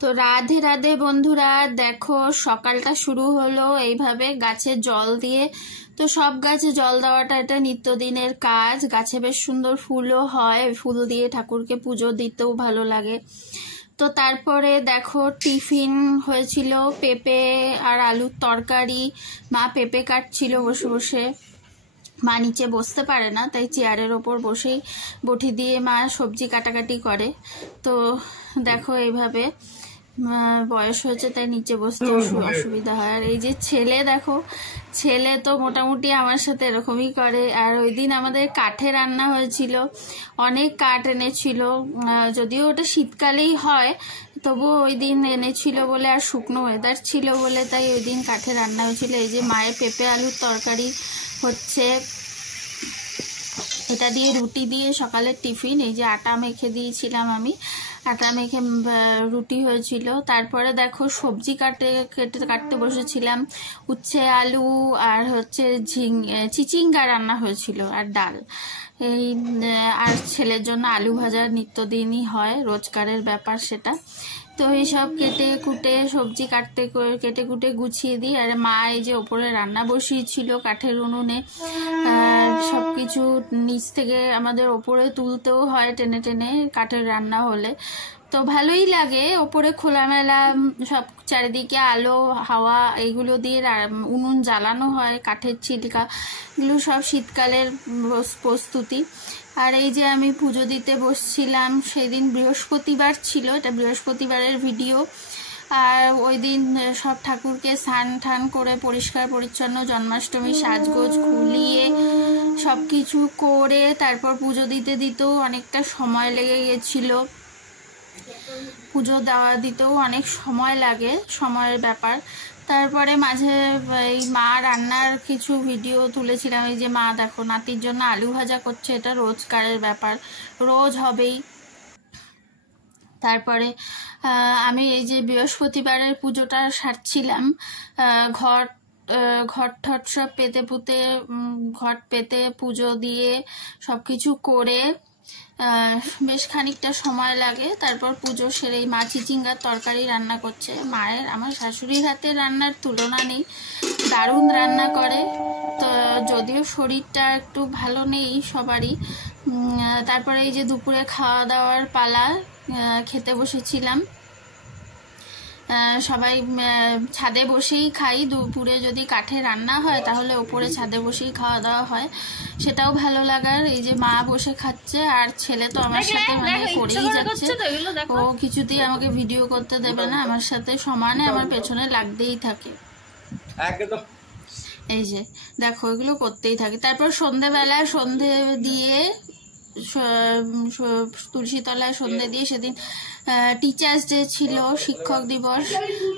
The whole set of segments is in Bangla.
তো রাধে রাধে বন্ধুরা, দেখো সকালটা শুরু হলো এইভাবে গাছে জল দিয়ে। তো সব গাছে জল দেওয়াটা এটা নিত্যদিনের কাজ। গাছে বেশ সুন্দর ফুলও হয়, ফুল দিয়ে ঠাকুরকে পুজো দিতেও ভালো লাগে। তো তারপরে দেখো টিফিন হয়েছিল পেঁপে আর আলুর তরকারি। মা পেঁপে কাটছিল বসে বসে। মা নিচে বসতে পারে না, তাই চেয়ারের ওপর বসেই বটি দিয়ে মা সবজি কাটাকাটি করে। তো দেখো এইভাবে বয়স হয়েছে তাই নিচে বসতে অসুবিধা হয়। আর এই যে ছেলে, দেখো ছেলে তো মোটামুটি আমার সাথে এরকমই করে। আর ওই দিন আমাদের কাঠে রান্না হয়েছিল, অনেক কাঠ এনেছিল। যদিও ওটা শীতকালেই হয়, তবুও ওই দিন এনেছিল বলে, আর শুকনো ওয়েদার ছিল বলে, তাই ওই দিন কাঠে রান্না হয়েছিল। এই যে মায়ের পেঁপে আলুর তরকারি হচ্ছে, এটা দিয়ে রুটি দিয়ে সকালের টিফিন। এই যে আটা মেখে দিয়েছিলাম আমি, আটা মেখে রুটি হয়েছিল। তারপরে দেখো সবজি কাটতে বসেছিলাম। উচ্ছে আলু আর হচ্ছে চিচিঙ্গা রান্না হয়েছিল, আর ডাল। এই আর ছেলের জন্য আলু ভাজা নিত্যদিনই হয়, রোজকারের ব্যাপার সেটা। তো এইসব কেটে কুটে সবজি কেটে কুটে গুছিয়ে দিই। আর মা এই যে ওপরে রান্না বসিয়েছিল কাঠের উনুনে। সবকিছু নিচ থেকে আমাদের ওপরে তুলতেও হয় টেনে টেনে, কাঠের রান্না হলে। তো ভালোই লাগে, ওপরে খোলামেলা সব, চারিদিকে আলো হাওয়া এইগুলো দিয়ে উনুন জ্বালানো হয়, কাঠের ছিলকা এগুলো সব শীতকালের প্রস্তুতি। আর এই যে আমি পুজো দিতে বসছিলাম, সেদিন বৃহস্পতিবার ছিল, এটা বৃহস্পতিবারের ভিডিও। আর ওই দিন সব ঠাকুরকে স্নান টান করে পরিষ্কার পরিচ্ছন্ন জন্মাষ্টমী সাজগোজ খুলিয়ে সব কিছু করে তারপর পুজো দিতেও অনেকটা সময় লেগে গেছিল। পুজো দিতেও অনেক সময় লাগে, সময়ের ব্যাপার। তারপরে মাঝে এই মা রান্নার কিছু ভিডিও তুলেছিলাম। এই যে মা দেখো নাতির জন্য আলু ভাজা করছে, এটা রোজকারের ব্যাপার, রোজ হবেই। তারপরে আমি এই যে বৃহস্পতিবারের পুজোটা সারছিলাম, ঘট ঠট সব ঘট পেতে পুজো দিয়ে সব কিছু করে বেশ খানিকটা সময় লাগে। তারপর পুজো সেরেই মা চিচিঙ্গার তরকারি রান্না করছে। মায়ের, আমার শাশুড়ির হাতে রান্নার তুলনা নেই, দারুণ রান্না করে। তো যদিও শরীরটা একটু ভালো নেই সবারই। তারপরে এই যে দুপুরে খাওয়া দাওয়ার পালা, খেতে বসেছিলাম। সবাই ছাদে বসেই খাই। দুপুরে যদি কাঠে রান্না হয় তাহলে ওপরে ছাদে বসেই খাওয়া দাওয়া হয়, সেটাও ভালো লাগার। এই যে মা বসে খাচ্ছে, আর ছেলে তো আমার সাথে করেই যাচ্ছে, ও কিছুতেই আমাকে ভিডিও করতে দেবে না, আমার সাথে সমানে আমার পেছনে লাগতেই থাকে। এই যে দেখো এগুলো করতেই থাকে। তারপর সন্ধেবেলা সন্ধে দিয়ে তুলসী তলায় সন্ধে দিয়ে, সেদিন টিচার্স ডে ছিল, শিক্ষক দিবস,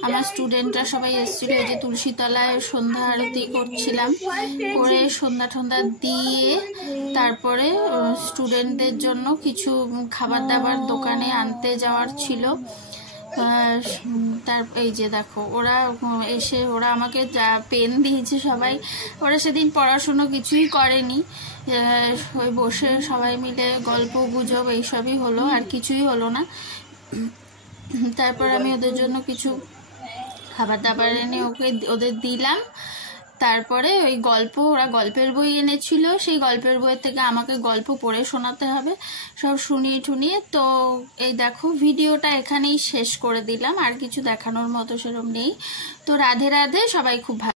আমার স্টুডেন্টরা সবাই এসেছিল। এই যে তুলসী তলায় সন্ধ্যা আরতি করছিলাম, করে সন্ধ্যা টন্ধা দিয়ে তারপরে স্টুডেন্টদের জন্য কিছু খাবার দাবার দোকানে আনতে যাওয়ার ছিল। এই যে দেখো ওরা এসে ওরা আমাকে পেন দিয়েছে সবাই। ওরা সেদিন পড়াশুনো কিছুই করেনি, ওই বসে সবাই মিলে গল্প গুজব এইসবই হলো, আর কিছুই হলো না। তারপর আমি ওদের জন্য কিছু খাবার দাবার এনে ওদের দিলাম। তারপরে ওই ওরা গল্পের বই এনেছিল, সেই গল্পের বইয়ের থেকে আমাকে গল্প পড়ে শোনাতে হবে, সব শুনিয়ে ঠুনিয়ে। তো এই দেখো ভিডিওটা এখানেই শেষ করে দিলাম, আর কিছু দেখানোর মতো সেরকম নেই। তো রাধে রাধে, সবাই খুব ভালো।